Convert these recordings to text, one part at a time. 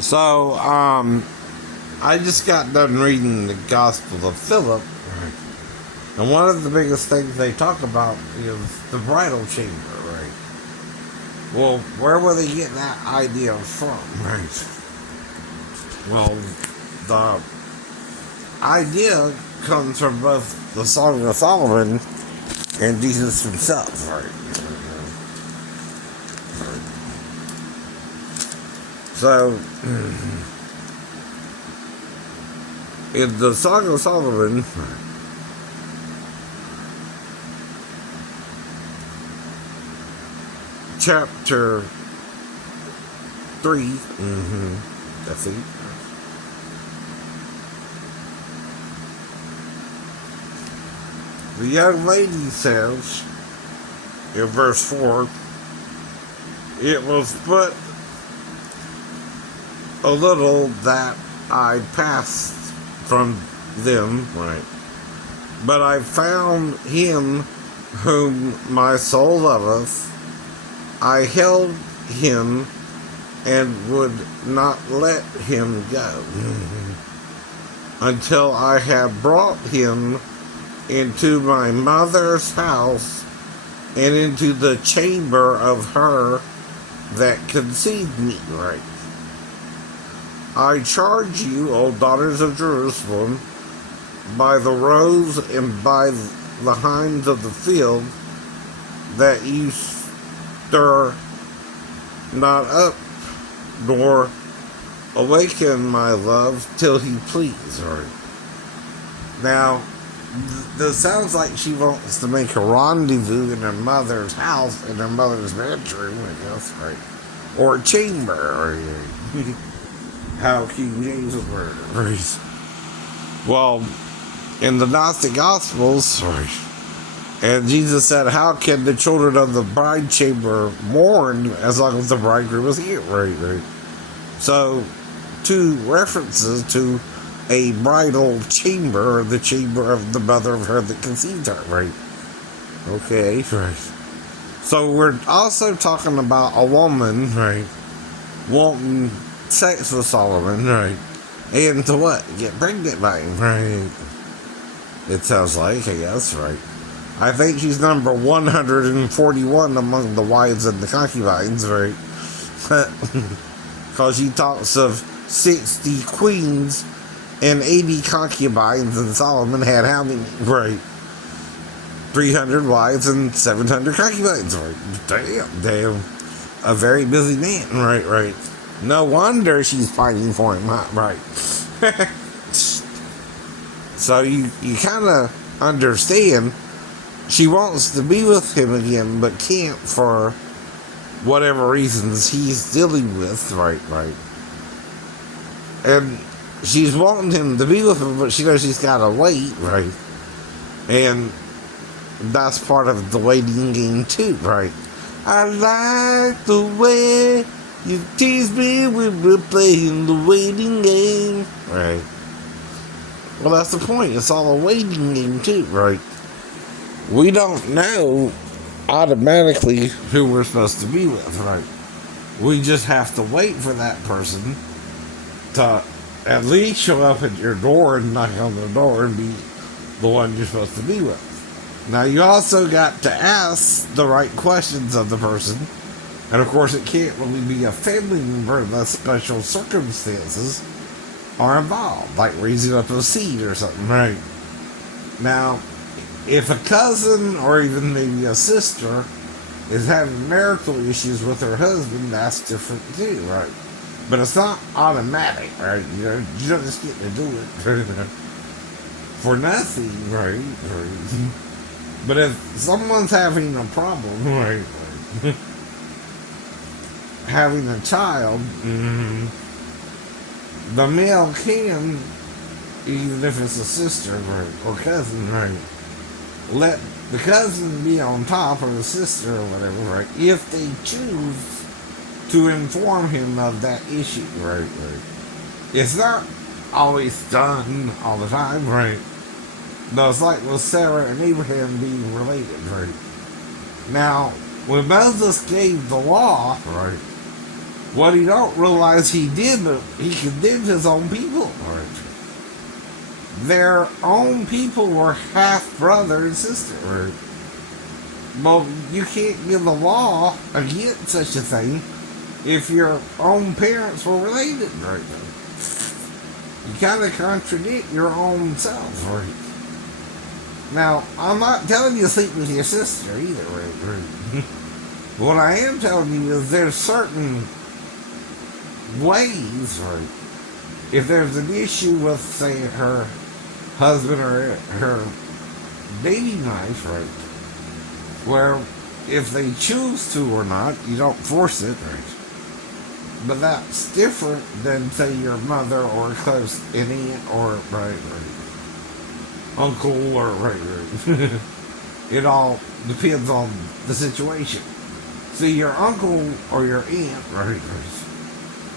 So, I just got done reading the Gospel of Philip, and one of the biggest things they talk about is the bridal chamber, right? Well, where were they getting that idea from, right? Well, the idea comes from both the Song of Solomon and Jesus himself, right? So, in the Song of Solomon, chapter 3, that's it. The young lady says, in verse 4, it was but a little that I passed from them, right? But I found him whom my soul loveth. I held him and would not let him go until I had brought him into my mother's house and into the chamber of her that conceived me, right? I charge you, O daughters of Jerusalem, by the roes and by the hinds of the field, that you stir not up, nor awaken my love till he please. Right? Now, this sounds like she wants to make a rendezvous in her mother's house, in her mother's bedroom, I guess, right? Or a chamber, or how King James would word it, right? Well, in the Gnostic Gospels, right, and Jesus said, how can the children of the bride chamber mourn as long as the bridegroom is here, right? So, two references to a bridal chamber, the chamber of the mother of her that conceived her, right? Okay, right. So we're also talking about a woman, right, wanting sex with Solomon, right, and to what? Get pregnant by him, right? It sounds like, I guess, right? I think she's number 141 among the wives and the concubines, right? Because he talks of 60 queens and 80 concubines, and Solomon had how many? Right. 300 wives and 700 concubines, right? Damn. A very busy man, right. No wonder she's fighting for him, right? So you kind of understand she wants to be with him again, but can't for whatever reasons he's dealing with, right. And she's wanting him to be with him, but she knows she's got to wait, right? And that's part of the waiting game too, right? I like the way you tease me when we're playing the waiting game, right? Well, that's the point. It's all a waiting game too, right? We don't know automatically who we're supposed to be with, right? We just have to wait for that person to at least show up at your door and knock on the door and be the one you're supposed to be with. Now, you also got to ask the right questions of the person. And, of course, it can't really be a family member unless special circumstances are involved, like raising up a seed or something, right? Now, if a cousin or even maybe a sister is having marital issues with her husband, that's different too, right? But it's not automatic, right? You don't just get to do it for nothing, right? But if someone's having a problem, right, having a child, the male can, even if it's a sister, right, or cousin, right, let the cousin be on top, or the sister, or whatever, right, if they choose to inform him of that issue, right. It's not always done all the time, right? No, it's like with Sarah and Abraham being related, right? Now, when Moses gave the law, right, What he don't realize he did, but he condemned his own people. Their own people were half brother and sister. Well, you can't give the law against such a thing if your own parents were related. Right? You kind of contradict your own self. Right? Now, I'm not telling you to sleep with your sister either. Right? What I am telling you is there's certain ways, right? If there's an issue with, say, her husband or her dating life, right? Where if they choose to or not, you don't force it, right? But that's different than, say, your mother or close an aunt or uncle or It all depends on the situation. See, your uncle or your aunt, right?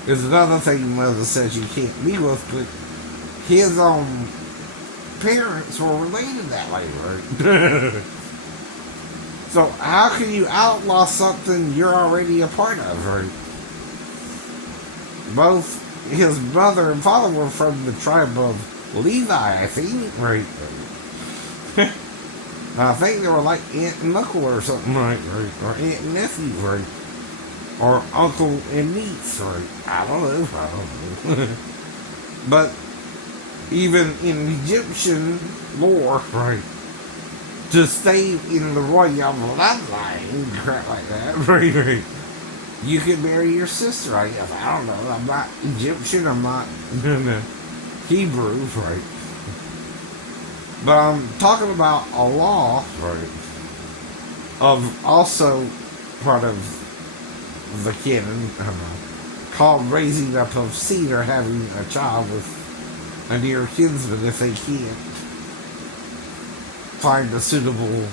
Is another thing Mother says you can't be with, but his own parents were related that way, right? So how can you outlaw something you're already a part of, right? Both his mother and father were from the tribe of Levi, I think, right? I think they were like aunt and uncle or something, right? Or aunt and nephew, right? Or uncle and niece, right? I don't know. But even in Egyptian lore, right, to stay in the royal bloodline, crap like that, right, you can marry your sister, I guess. I don't know. I'm not Egyptian. I'm not Hebrew, right? But I'm talking about a law, right, of also part of the canon, I don't know, called raising up of seed or having a child with a near kinsman if they can't find a suitable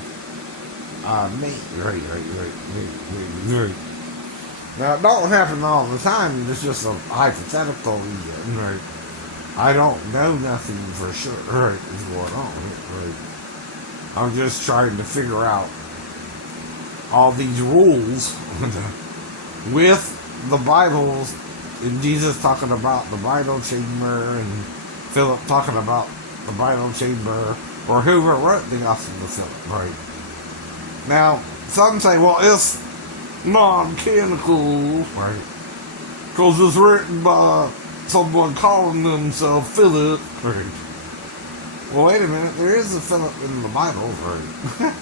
mate. Right. Now, it don't happen all the time. It's just a hypothetical. Right. I don't know nothing for sure. Right, is going on. Right. I'm just trying to figure out all these rules with the Bibles, and Jesus talking about the bridal chamber, and Philip talking about the bridal chamber, or whoever wrote the Gospel of Phillip, right? Now, some say, well, it's non-canonical, right? Because it's written by someone calling themselves Philip, right? Well, wait a minute, there is a Philip in the Bible, right?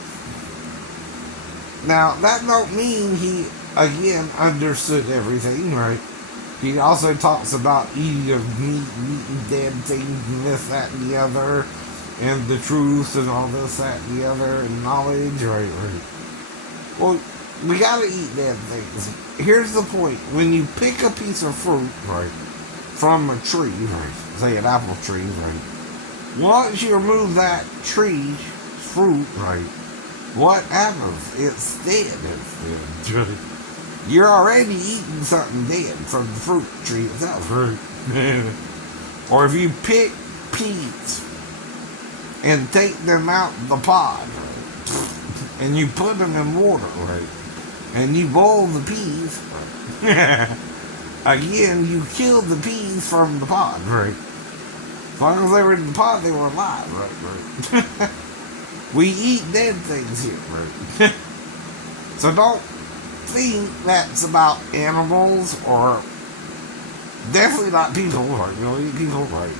Now, that don't mean he, again, understood everything, right? He also talks about eating of meat, eating dead things, and this, that, and the other, and the truth, and all this, that, and the other, and knowledge, right? Well, we gotta eat dead things. Here's the point. When you pick a piece of fruit, right, from a tree, right, say an apple tree, right, once you remove that tree's fruit, right, what happens? It's dead. It's dead. You're already eating something dead from the fruit tree itself. Right? Or if you pick peas and take them out the pod, right, and you put them in water, right, and you boil the peas, right, again, you killed the peas from the pod, right? As long as they were in the pod, they were alive, right? We eat dead things here, right? So don't think that's about animals, or definitely not people, right? You know, eat people, right?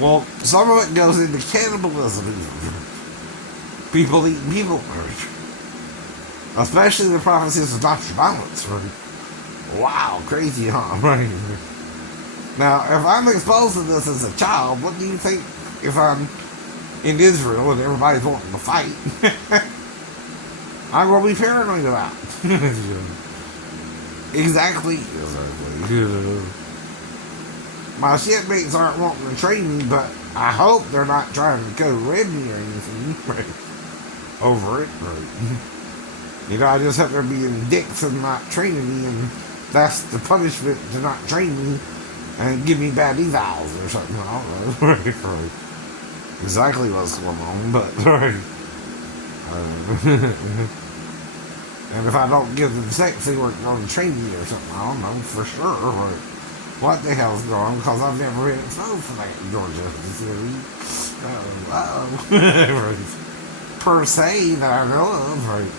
Well, some of it goes into cannibalism. People eating people, right? Especially the prophecies of Dr. Balance, right? Wow, crazy, huh? Right? Now, if I'm exposed to this as a child, what do you think if I'm in Israel and everybody's wanting to fight? I'm going to be paranoid about. Exactly. My shipmates aren't wanting to train me, but I hope they're not trying to go red me or anything, right, over it. Right. You know, I just hope they're being dicks and not training me, and that's the punishment to not train me and give me bad evals or something. I don't know. Right. Exactly what's going on, but right. And if I don't give them sex, they weren't going to train me or something. I don't know for sure. But what the hell's going on? Because I've never been exposed for that in Georgia. You see what I mean? Per se that I know of. Right?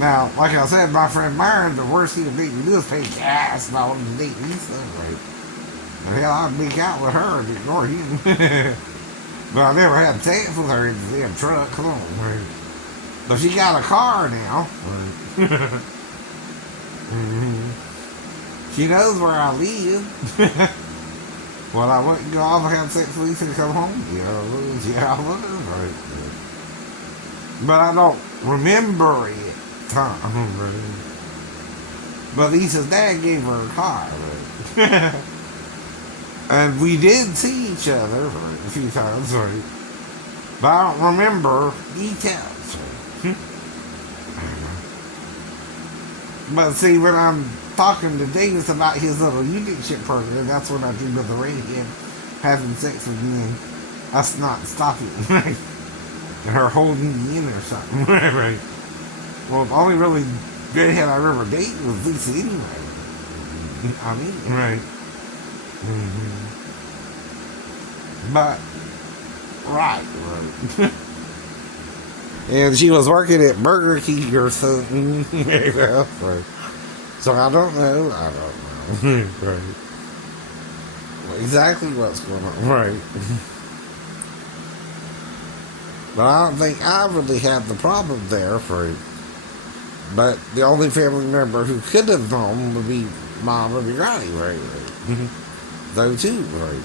Now, like I said, my friend Byron, the worst he would beat me is pay gas and I wanted to date Lisa. Right? And hell, I'd make out with her and ignore him. But I never had sex with her in the damn truck. Come on, right? But she got a car now. She knows where I live. Well, I wouldn't go off and have sex with Lisa and come home. Yeah, I would. Right. But I don't remember it. But Lisa's dad gave her a car. Right? And we did see each other a few times. Right? But I don't remember details. But see, when I'm talking to Davis about his little unitship program, that's when I dream of the redhead having sex with me and us not stopping, right? And her holding me in or something, right? Well, the only really redhead I remember dating was Lisa anyway. I mean, right. But, right. And she was working at Burger King or something. Right. So I don't know. Right. Exactly what's going on. Right. But I don't think I really had the problem there. Right. But the only family member who could have known would be Mom would be Ronnie. Right. Those two. Right.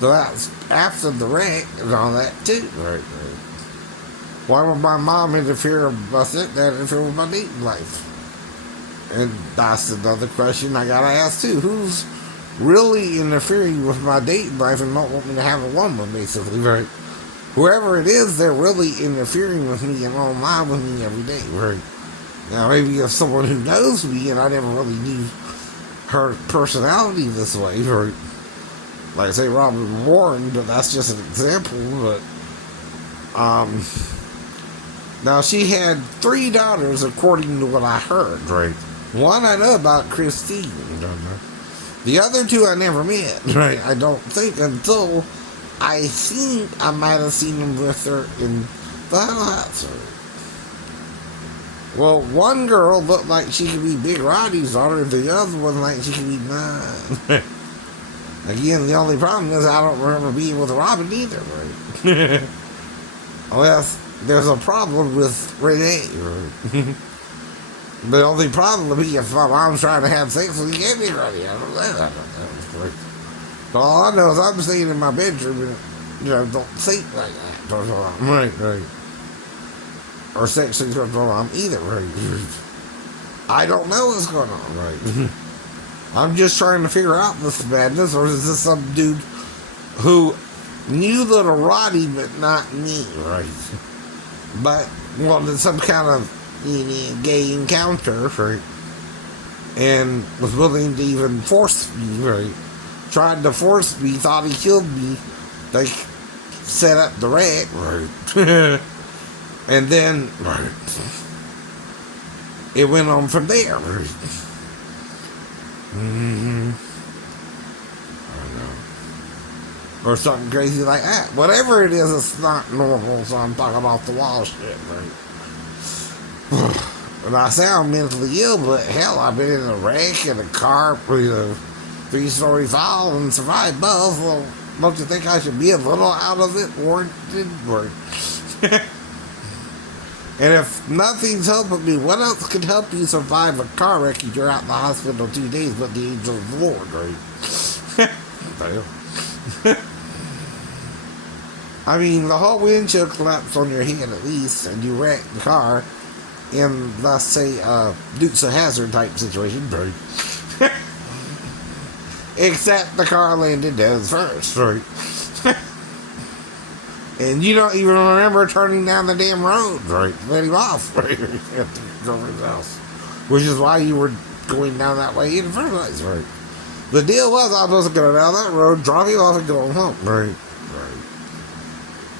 So that's after the wreck and all that too. Right. Why would my mom interfere with my stepdad interfere with my dating life? And that's another question I gotta ask too. Who's really interfering with my dating life and not want me to have a woman, basically, right? Whoever it is, they're really interfering with me and online with me every day, right? Now, maybe if someone who knows me and I never really knew her personality this way, right? Like, say, Robin Warren, but that's just an example, but, now, she had 3 daughters, according to what I heard, right? One I know about, Christine. The other 2 I never met, right? I don't think until I think I might have seen them with her in the house. Well, one girl looked like she could be Big Roddy's daughter, the other one like she could be mine. Again, the only problem is I don't remember being with Robin either, right? Unless there's a problem with Renee. The only problem would be if my mom's trying to have sex with you, can't be ready. I don't know that. So all I know is I'm staying in my bedroom and, don't think like that. Right. Or sex things with my mom either, right? I don't know what's going on, right? I'm just trying to figure out this madness, or is this some dude who knew little Roddy but not me, right? But wanted some kind of gay encounter, right? And was willing to even force me, right? Tried to force me, thought he killed me. They set up the wreck, right? And then, right, it went on from there, right? I don't know. Or something crazy like that. Whatever it is, it's not normal, so I'm talking off the wall shit, right? And I sound mentally ill, but hell, I've been in a wreck in a car with a 3-story fall and survived both. Well, don't you think I should be a little out of it? Warranted? And if nothing's helping me, what else can help you survive a car wreck if you're out in the hospital 2 days but the angel of the Lord, right? I mean, the whole windshield collapsed on your head at least, and you wrecked the car in, let's say, Dukes of Hazzard type situation, right? Except the car landed nose first, right? And you don't even remember turning down the damn road, right? Let him off, right? At the girlfriend's house. Which is why you were going down that way in the first place, right? The deal was I was going to go down that road, drop him off, and go home, right?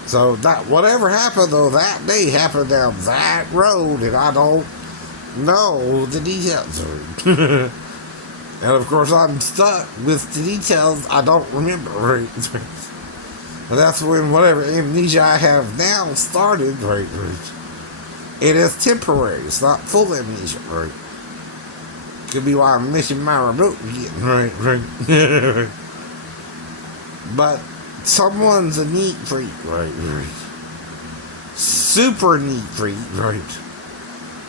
So that whatever happened though that day happened down that road, and I don't know the details of it. And of course I'm stuck with the details I don't remember. Right? And that's when whatever amnesia I have now started. Right? It is temporary. It's not full amnesia. Right? Could be why I'm missing my remote again. Right? But someone's a neat freak, right? Super neat freak, right?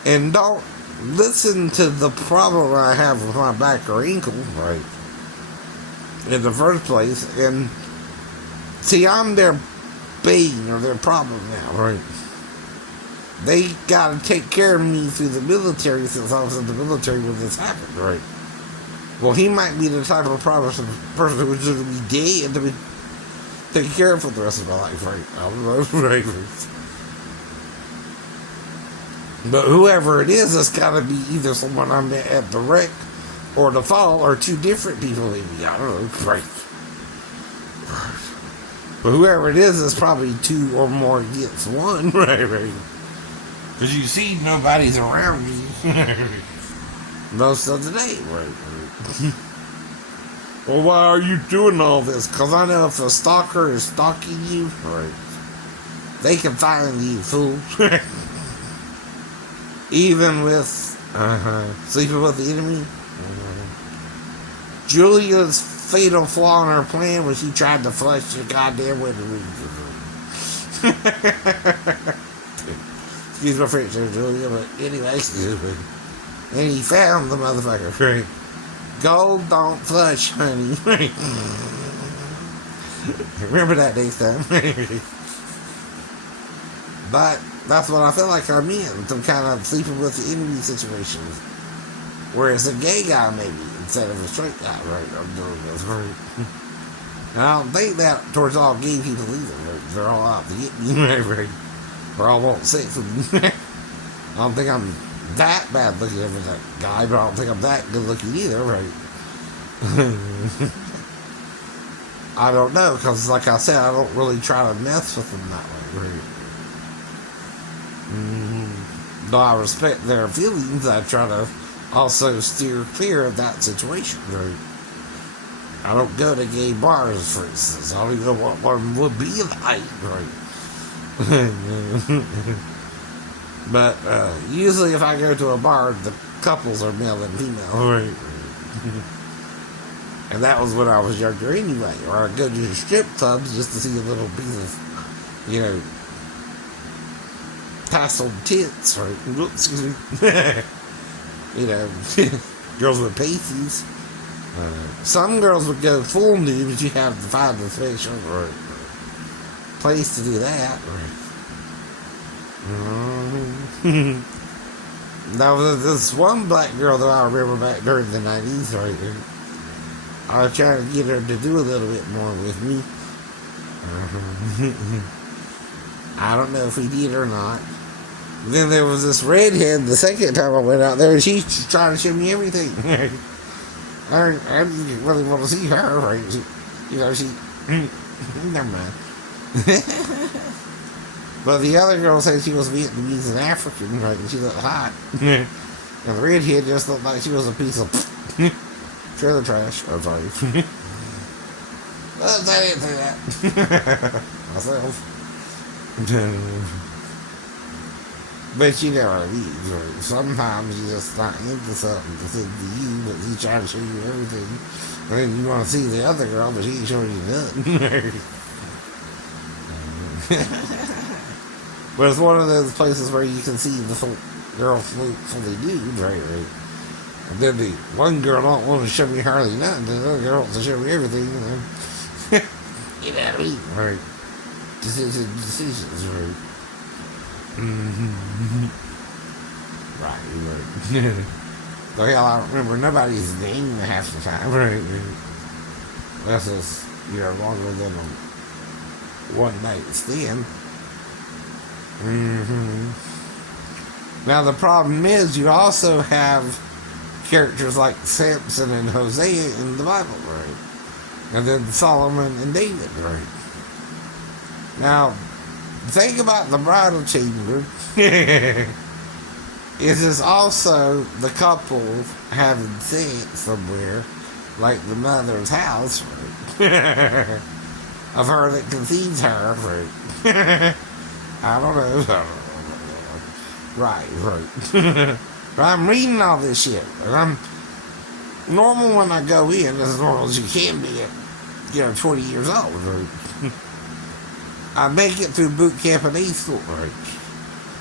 And don't listen to the problem I have with my back or ankle, right? In the first place, and see, I'm their bane or their problem now, right? They gotta take care of me through the military since I was in the military when this happened, right? Well, he might be the type of person who was going to be dead to be taken care of for the rest of my life, right? I don't know, right? But whoever it is, it's got to be either someone I met at the wreck or the fall, or two different people, maybe. I don't know, right? But whoever it is probably two or more against one, right? Because you see, nobody's around me most of the day, right? Well, why are you doing all this? Because I know if a stalker is stalking you, right, they can find you, fool. Even with sleeping with the enemy. Julia's fatal flaw in her plan was she tried to flush the goddamn wedding. Excuse my French there, Julia, but anyway, and he found the motherfucker, right? Gold don't flush, honey. Remember that next time. But that's what I feel like I'm in. Some kind of sleeping with the enemy situation. Where it's a gay guy, maybe, instead of a straight guy, right? I'm doing this, right? And I don't think that towards all gay people either. Right? They're all out to get me, right? Or all want sex with me. I don't think I'm that bad looking as that guy, but I don't think I'm that good looking either, right? I don't know, because like I said, I don't really try to mess with them that way, right? Though I respect their feelings, I try to also steer clear of that situation, right? I don't go to gay bars, for instance. I don't even know what one would be like, right? But usually if I go to a bar, the couples are male and female, right? And that was when I was younger anyway. Or I'd go to the strip clubs just to see a little piece of, tasseled tits, right? Excuse me. Girls with pasties. Some girls would go full nude, but you have to find the special place to do that, right? There was this one black girl that I remember back during the 90s, right? I was trying to get her to do a little bit more with me. I don't know if we did or not. Then there was this redhead the second time I went out there, and she's trying to show me everything. I didn't really want to see her, right? She never mind. But the other girl said she was Vietnamese and African, right? And she looked hot. And the redhead just looked like she was a piece of trailer trash. I'm sorry. I didn't say that. Myself. But you know what I mean. Right? Sometimes you're just not into something to you, but he's trying to show you everything. And then you want to see the other girl, but she ain't showing you nothing. But it's one of those places where you can see the girl fully nude, right? And then the one girl don't want to show me hardly nothing, the other girl wants to show me everything, You know what I mean? Right. Decisions, right? Right. So hell, I don't remember nobody's name half the time, right? That's just, longer than a one night stand. Now the problem is you also have characters like Samson and Hosea in the Bible, right? And then Solomon and David, right? Now, the thing about the bridal chamber is it's also the couple having sex somewhere, like the mother's house, right? Of her that conceives her, right? I don't know. Right. But I'm reading all this shit, and I'm normal when I go in, as normal as you can be at, 20 years old, right? I make it through boot camp and A school, right?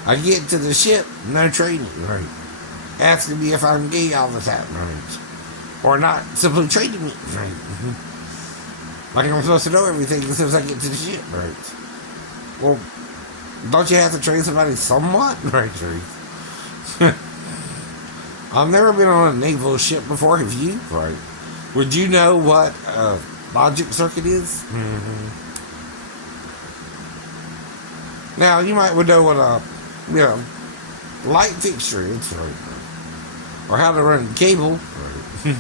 I get to the ship, no training, right? Asking me if I'm gay all the time, right? Or not simply trading me, right? Like I'm supposed to know everything as soon as I get to the ship, right? Well, don't you have to train somebody somewhat? Right, I've never been on a naval ship before, have you? Right. Would you know what a logic circuit is? Mm-hmm. Now, you might would know what a, light fixture is, right? Or how to run cable, right?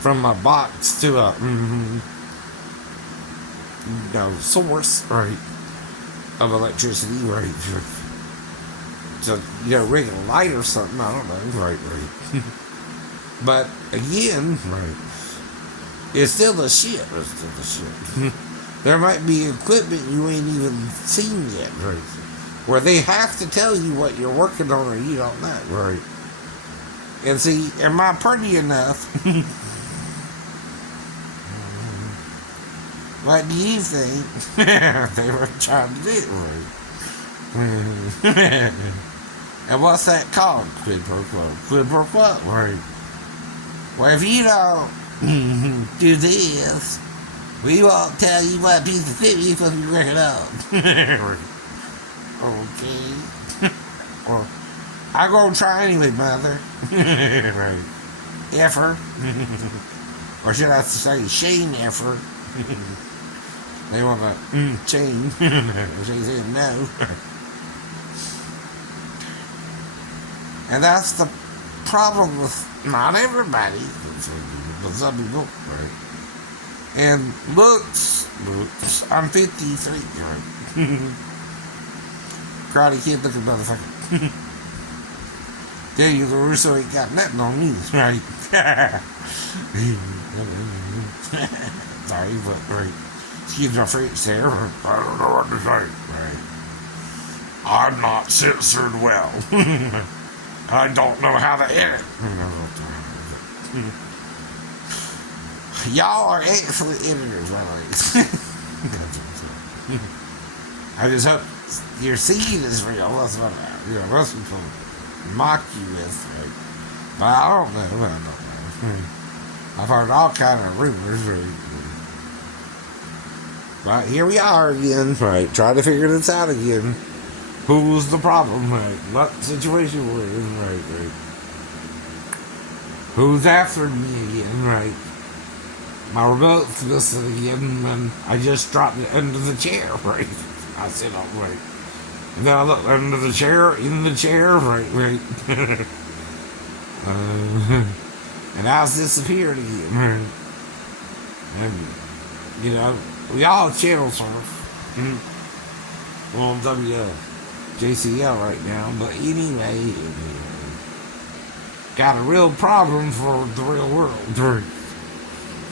From a box to a, source, right? Of electricity, right? So, ring a light or something, I don't know, right. But, again, right, it's still the shit. There might be equipment you ain't even seen yet, right? Where they have to tell you what you're working on or you don't know, right? And see, am I pretty enough? What do you think they were trying to do, right? And what's that called? Quid pro quo. Quid pro quo, right? Well, if you don't do this, we won't tell you what piece of shit you're supposed to be working on. Okay. Or, I'm going to try anyway, mother. Right. Effer. Or should I say Shane Effer? They want to change. She said no. And that's the problem with not everybody, but some people, right? And looks, I'm 53, right? Karate Kid looking motherfucker. Daniel LaRusso ain't got nothing on me, right? Sorry, but right. Excuse my French there. I don't know what to say, right? I'm not censored well. I don't know how to edit. Y'all are excellent editors, by the way. I just hope your seed is real. That's what most people mock you with, right? But I don't know. I've heard all kind of rumors, right? But here we are again, right? Trying to figure this out again. Who's the problem, right? What situation we're in, right? Who's after me again, right? My remote's missing again, and I just dropped it under the chair, right? I sit up, right? And then I look under the chair, in the chair, right? And now it's disappeared again, right? And, we all channel surf. Well, WJCL right now, but anyway, got a real problem for the real world.